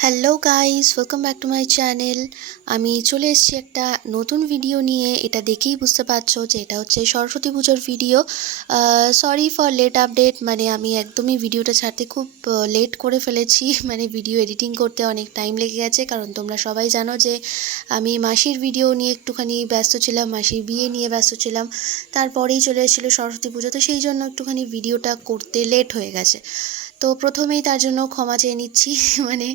Hello guys welcome back to my channel আমি চলে এসেছি একটা নতুন ভিডিও নিয়ে। এটা দেখেই বুঝতে পারছ যে এটা হচ্ছে সরস্বতী পুজোর video sorry for late update মানে আমি একদমই ভিডিওটা ছাড়তে খুব লেট করে ফেলেছি। মানে ভিডিও এডিটিং করতে অনেক টাইম লেগে গেছে। কারণ তোমরা সবাই জানো যে আমি মাসির ভিডিও নিয়ে একটুখানি ব্যস্ত ছিলাম, মাসির বিয়ে নিয়ে ব্যস্ত ছিলাম। তারপরেই চলে এসেছিল সরস্বতী পুজো। তো সেই জন্য একটুখানি ভিডিওটা করতে লেট হয়ে গেছে। তো প্রথমেই তার জন্য ক্ষমা চেয়ে নিচ্ছি। মানে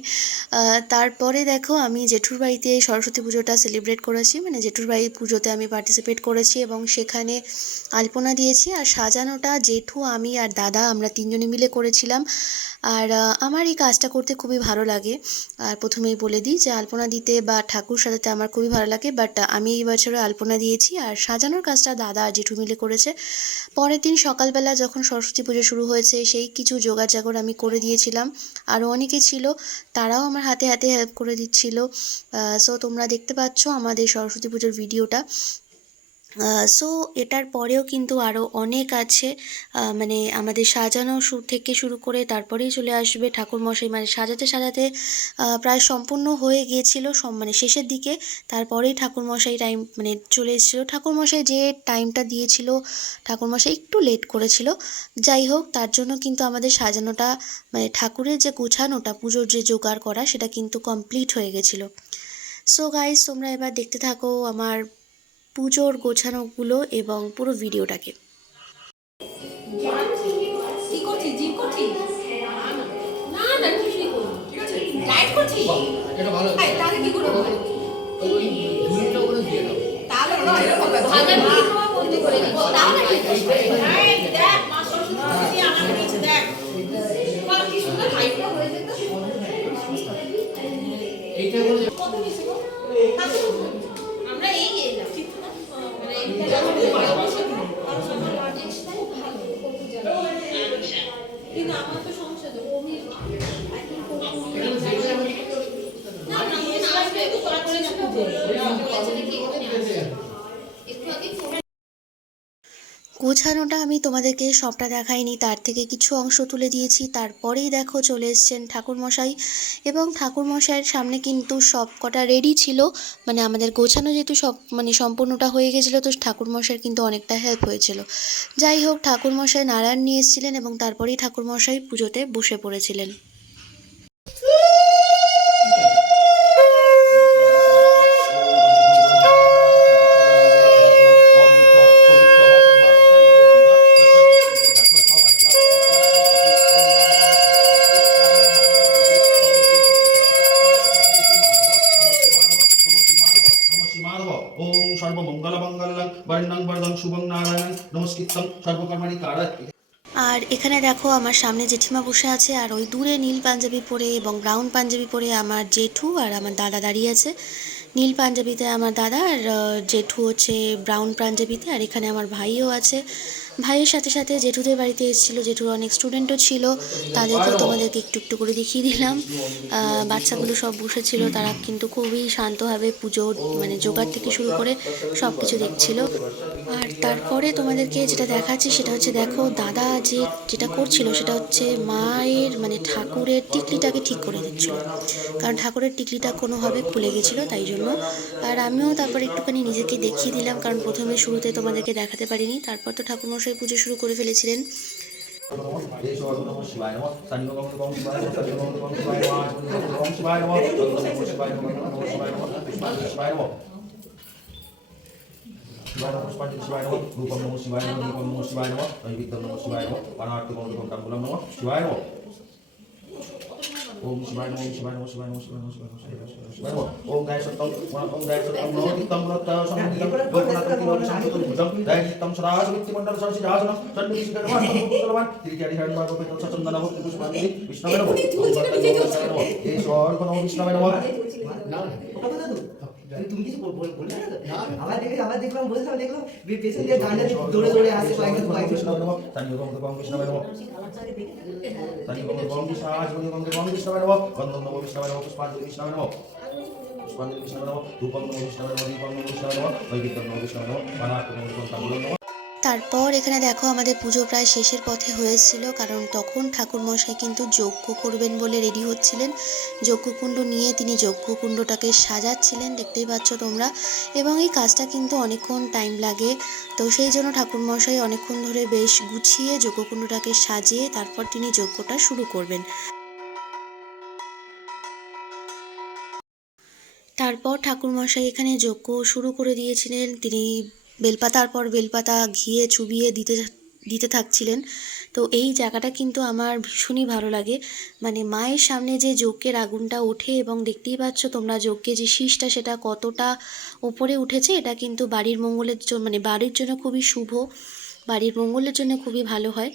তারপরে দেখো আমি জেঠুর বাড়িতে এই সরস্বতী পুজোটা সেলিব্রেট করেছি। মানে জেঠুর বাড়ির পুজোতে আমি পার্টিসিপেট করেছি এবং সেখানে আলপনা দিয়েছি আর সাজানোটা জেঠু, আমি আর দাদা আমরা তিনজনে মিলে করেছিলাম। আর আমার এই কাজটা করতে খুবই ভালো লাগে। আর প্রথমেই বলে দিই যে আলপনা দিতে বা ঠাকুর সাজাতে আমার খুবই ভালো লাগে বাট আমি এই বছরে আলপনা দিয়েছি আর সাজানোর কাজটা দাদা আর জেঠু মিলে করেছে। পরের দিন সকালবেলা যখন সরস্বতী পুজো শুরু হয়েছে, সেই কিছু জাগড় আমি করে দিয়েছিলাম। আরও অনেকে ছিল, তারাও আমার হাতে হাতে হেল্প করে দিচ্ছিল। সো তোমরা দেখতে পাচ্ছ আমাদের সরস্বতী পুজোর ভিডিওটা সো এটার পরেও কিন্তু আরও অনেক আছে। মানে আমাদের সাজানো শুরু থেকে শুরু করে তারপরেই চলে আসবে ঠাকুর মশাই মানে সাজাতে সাজাতে প্রায় সম্পূর্ণ হয়ে গিয়েছিল মানে শেষের দিকে। তারপরেই ঠাকুরমশাই টাইম মানে চলে এসেছিল। ঠাকুরমশাই যে টাইমটা দিয়েছিল, ঠাকুরমশাই একটু লেট করেছিল। যাই হোক, তার জন্য কিন্তু আমাদের সাজানোটা মানে ঠাকুরের যে গোছানোটা, পুজোর যে জোগাড় করা, সেটা কিন্তু কমপ্লিট হয়ে গেছিল। সো গাইজ তোমরা এবার দেখতে থাকো আমার পুজোর গোছানোগুলো এবং পুরো ভিডিওটাকে। কি একটু আগে গোছানোটা আমি তোমাদেরকে সবটা দেখাইনি, তার থেকে কিছু অংশ তুলে দিয়েছি। তারপরেই দেখো চলে এসছেন ঠাকুরমশাই এবং ঠাকুরমশাইয়ের সামনে কিন্তু সব কটা রেডি ছিল। মানে আমাদের গোছানো যেহেতু সব মানে সম্পূর্ণটা হয়ে গেছিল, তো ঠাকুরমশাইয়ের কিন্তু অনেকটা হেল্প হয়েছিল। যাই হোক, ঠাকুরমশাই নারায়ণ নিয়ে এসেছিলেন এবং তারপরেই ঠাকুরমশাই পুজোতে বসে পড়েছিলেন। আর এখানে দেখো আমার সামনে জেঠিমা বসে আছে, আর ওই দূরে নীল পাঞ্জাবি পরে এবং ব্রাউন পাঞ্জাবি পরে আমার জেঠু আর আমার দাদা দাঁড়িয়ে আছে। নীল পাঞ্জাবিতে আমার দাদা আর জেঠু হচ্ছে ব্রাউন পাঞ্জাবিতে, আর এখানে আমার ভাইও আছে। ভাইয়ের সাথে সাথে জেঠুদের বাড়িতে এসেছিল জেঠুর অনেক স্টুডেন্টও ছিল তাদেরকেও তোমাদেরকে একটু একটু করে দেখিয়ে দিলাম। বাচ্চাগুলো সব বসেছিল তারা কিন্তু খুবই শান্তভাবে পুজো মানে জোগাড় থেকে শুরু করে সব কিছু দেখছিল। আর তারপরে তোমাদেরকে যেটা দেখাচ্ছি সেটা হচ্ছে দেখো দাদা যে যেটা করছিল সেটা হচ্ছে মায়ের মানে ঠাকুরের টিকলিটাকে ঠিক করে দিচ্ছিল। কারণ ঠাকুরের টিকলিটা কোনোভাবে খুলে গেছিল তাই জন্য। আর আমিও তারপর একটুখানি নিজেকে দেখিয়ে দিলাম কারণ প্রথমে শুরুতে তোমাদেরকে দেখাতে পারিনি তারপর তো ঠাকুরমশাই পুজো শুরু করে ফেলেছিলেন। শিবায় নম শিবায় নম, রূপম নম শিবায় নম, রূপম নম শিবায় নম নমঃ নম শিবায় নম শিবায় নমঃ, রূপম দীপম নমঃ, শিবায় নমঃ নৈবেদ্যম নমঃ শিবায় নমঃ অনার্থম নমঃ কাকুলম নমঃ শিবায় নমঃ ওম শিবায় নমঃ শিবায় নমঃ শিবায় নমঃ শিবায় নমঃ শিবায় নমঃ শিবায় নমঃ শিবায় নমঃ ওম গায় সত্যম ওম গায় সত্যম নমঃ তিত্তম রত্ত সমন্বিতম লোকনাথম তিলোকে সম্পতুর্ভুজম গায় তিত্তম সদাস মন্ডল সরসি দাসনম চন্ডী শিখর নমঃ নমঃ তিরিচারি হরণ বাগো পেত সচন্দন নমঃ পুষ্পাঞ্জলি বিষ্ণবে তুমি কিছু বল- বল- বললে না তো? আমার দেখে আমার দেখলাম বলছিলাম দেখলাম পেছন দিয়ে গানটা দৌড়ে দৌড়ে আসে কয়েকজন কয়েকজন। পুষ্পাঞ্জলি বিষ্ণবে নমঃ পুষ্পাঞ্জলি বিষ্ণবে নমঃ তারপর এখানে দেখো আমাদের পুজো প্রায় শেষের পথে হয়েছিল, কারণ তখন ঠাকুরমশাই কিন্তু যজ্ঞ করবেন বলে রেডি হচ্ছিলেন। যজ্ঞকুণ্ড নিয়ে তিনি যজ্ঞকুণ্ডটাকে সাজাচ্ছিলেন, দেখতেই পাচ্ছ তোমরা। এবং এই কাজটা কিন্তু অনেকক্ষণ টাইম লাগে। তো সেই জন্য ঠাকুরমশাই অনেকক্ষণ ধরে বেশ গুছিয়ে যজ্ঞকুণ্ডটাকে সাজিয়ে তারপর তিনি যজ্ঞটা শুরু করবেন। তারপর ঠাকুরমশাই এখানে যজ্ঞ শুরু করে দিয়েছিলেন। তিনি বেলপাতার পর বেলপাতা ঘিয়ে, চুবিয়ে দিতে দিতে থাকছিলেন। তো এই জায়গাটা কিন্তু আমার ভীষণই ভালো লাগে। মানে মায়ের সামনে যে যজ্ঞের আগুনটা ওঠে এবং দেখতেই পাচ্ছ তোমরা যজ্ঞে যে শীষটা, সেটা কতটা ওপরে উঠেছে, এটা কিন্তু বাড়ির মঙ্গলের জন্য মানে বাড়ির জন্য খুবই শুভ, বাড়ির মঙ্গলের জন্য খুবই ভালো হয়।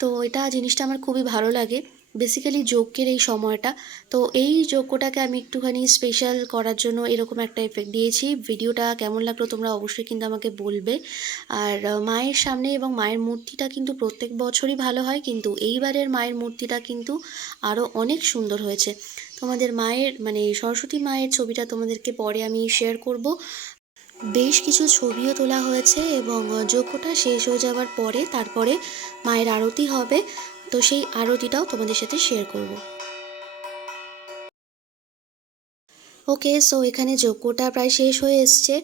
তো এটা জিনিসটা আমার খুবই ভালো লাগে। বেসিক্যালি যজ্ঞের এই সময়টা। তো এই যজ্ঞটাকে আমি একটুখানি স্পেশাল করার জন্য এরকম একটা এফেক্ট দিয়েছি। ভিডিওটা কেমন লাগল তোমরা অবশ্যই কিন্তু আমাকে বলবে। আর মায়ের সামনে এবং মায়ের মূর্তিটা কিন্তু প্রত্যেক বছরই ভালো হয়, কিন্তু এইবারের মায়ের মূর্তিটা কিন্তু আরও অনেক সুন্দর হয়েছে। তোমাদের মায়ের মানে সরস্বতী মায়ের ছবিটা তোমাদেরকে পরে আমি শেয়ার করব। বেশ কিছু ছবিও তোলা হয়েছে এবং যজ্ঞটা শেষ হয়ে যাওয়ার পরে তারপরে মায়ের আরতি হবে। তো সেই আরতিটাও তোমাদের সাথে শেয়ার করব। ওকে সো এখানে যজ্ঞটা প্রায় শেষ হয়ে এসছে।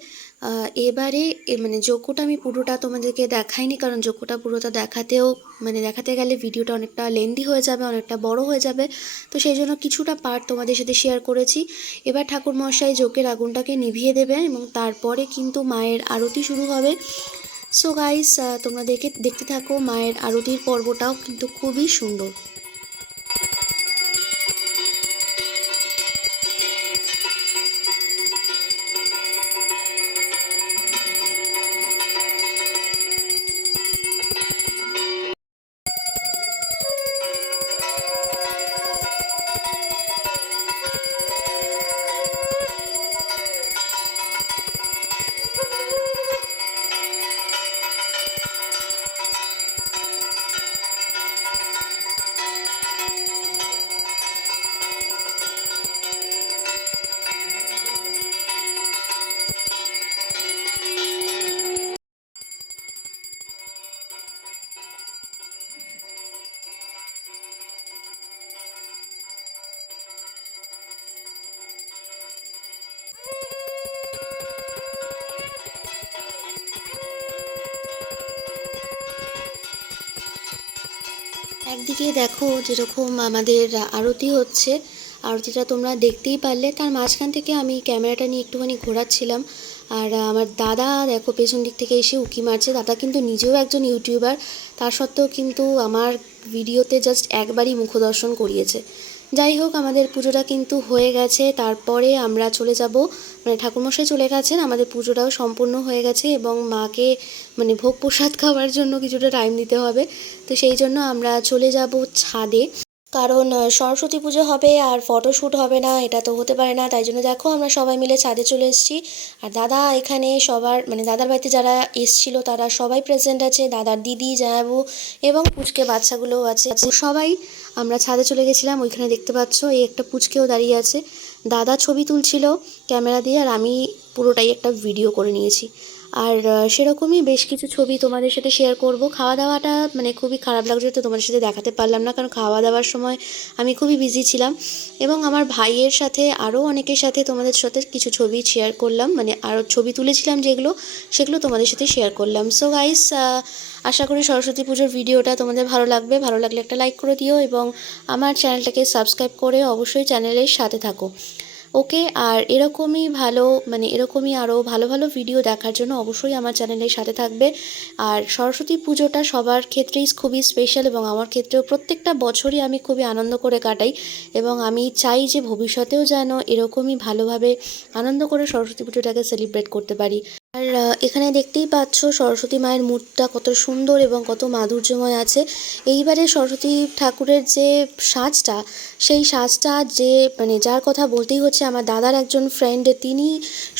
এবারে মানে যজ্ঞটা আমি পুরোটা তোমাদেরকে দেখাইনি, কারণ যজ্ঞটা পুরোটা দেখাতেও মানে দেখাতে গেলে ভিডিওটা অনেকটা লেন্দি হয়ে যাবে, অনেকটা বড় হয়ে যাবে। তো সেই জন্য কিছুটা পার্ট তোমাদের সাথে শেয়ার করেছি। এবার ঠাকুর মশাই যজ্ঞের আগুনটাকে নিভিয়ে দেবেন এবং তারপরে কিন্তু মায়ের আরতি শুরু হবে। সো গাইস তোমরা দেখে দেখতে থাকো মায়ের আরতির পর্বটাও কিন্তু খুবই সুন্দর। একদিকে দেখো যেরকম আমাদের আরতি হচ্ছে, আরতিটা তোমরা দেখতেই পারলে। তার মাঝখান থেকে আমি ক্যামেরাটা নিয়ে একটুখানি ঘোরাচ্ছিলাম। আর আমার দাদা দেখো পেছন দিক থেকে এসে উকি মারছে। দাদা কিন্তু নিজেও একজন ইউটিউবার। তার সত্ত্বেও কিন্তু আমার ভিডিওতে জাস্ট একবারই মুখদর্শন করিয়েছে। যাই হোক, আমাদের পুজোটা কিন্তু হয়ে গেছে। তারপরে আমরা চলে যাব। মানে ঠাকুরমশাই চলে গেছেন, আমাদের পুজোটাও সম্পূর্ণ হয়ে গেছে এবং মাকে মানে ভোগ প্রসাদ খাওয়ার জন্য কিছুটা টাইম দিতে হবে। তো সেই জন্য আমরা চলে যাব ছাদে। কারণ সরস্বতী পুজো হবে আর ফটোশ্যুট হবে না, এটা তো হতে পারে না, তাই জন্য দেখো আমরা সবাই মিলে ছাদে চলে এসেছি। আর দাদা এখানে সবার মানে দাদার বাড়িতে যারা এসছিল তারা সবাই প্রেজেন্ট আছে, দাদার দিদি জায়াবু এবং পুচকে বাচ্চাগুলোও আছে। সবাই আমরা ছাদে চলে গেছিলাম, ওইখানে দেখতে পাচ্ছ এই একটা পুচকেও দাঁড়িয়ে আছে। দাদা ছবি তুলছিল ক্যামেরা দিয়ে আর আমি পুরোটাই একটা ভিডিও করে নিয়েছি। আর সেরকমই বেশ কিছু ছবি তোমাদের সাথে শেয়ার করব। খাওয়া দাওয়াটা মানে খুবই খারাপ লাগছে তো তোমাদের সাথে দেখাতে পারলাম না, কারণ খাওয়া দাওয়ার সময় আমি খুবই বিজি ছিলাম। এবং আমার ভাইয়ের সাথে আরও অনেকের সাথে তোমাদের সাথে কিছু ছবি শেয়ার করলাম মানে আরও ছবি তুলেছিলাম যেগুলো, সেগুলো তোমাদের সাথে শেয়ার করলাম। সো গাইস আশা করি সরস্বতী পুজোর ভিডিওটা তোমাদের ভালো লাগবে। ভালো লাগলে একটা লাইক করে দিও এবং আমার চ্যানেলটাকে সাবস্ক্রাইব করে অবশ্যই চ্যানেলের সাথে থাকো। ওকে, আর এরকমই ভালো মানে এরকমই আরও ভালো ভালো ভিডিও দেখার জন্য অবশ্যই আমার চ্যানেলের সাথে থাকবে। আর সরস্বতী পুজোটা সবার ক্ষেত্রেই খুবই স্পেশাল এবং আমার ক্ষেত্রেও প্রত্যেকটা বছরই আমি খুবই আনন্দ করে কাটাই এবং আমি চাই যে ভবিষ্যতেও যেন এরকমই ভালোভাবে আনন্দ করে সরস্বতী পুজোটাকে সেলিব্রেট করতে পারি। আর এখানে দেখতেই পাচ্ছ সরস্বতী মায়ের মূর্তিটা কত সুন্দর এবং কত মাধুর্যময় আছে। এইবারে সরস্বতী ঠাকুরের যে সাজটা, সেই সাজটা যে মানে যার কথা বলতেই হচ্ছে, আমার দাদার একজন ফ্রেন্ড তিনি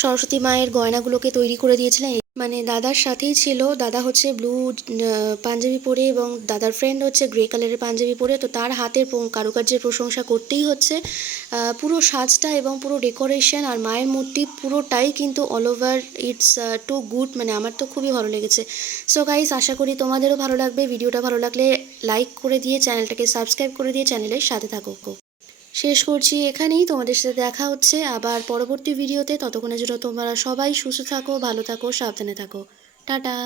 সরস্বতী মায়ের গয়নাগুলোকে তৈরি করে দিয়েছিলেন। মানে দাদার সাথেই ছিল। দাদা হচ্ছে ব্লু পাঞ্জাবি পরে এবং দাদার ফ্রেন্ড হচ্ছে গ্রে কালারের পাঞ্জাবি পরে। তো তার হাতের কারুকার্যের প্রশংসা করতেই হচ্ছে। পুরো সাজটা এবং পুরো ডেকোরেশন আর মায়ের মূর্তি পুরোটাই কিন্তু all over it's too good মানে আমার তো খুবই ভালো লেগেছে। সো গাইস আশা করি তোমাদেরও ভালো লাগবে। ভিডিওটা ভালো লাগলে লাইক করে দিয়ে চ্যানেলটাকে সাবস্ক্রাইব করে দিয়ে চ্যানেলের সাথে থাকো। শেষ করছি এখানেই। তোমাদের সাথে দেখা হচ্ছে আবার পরবর্তী ভিডিওতে। ততক্ষণের জন্য তোমরা সবাই সুস্থ থাকো, ভালো থাকো, সাবধানে থাকো। টাটা।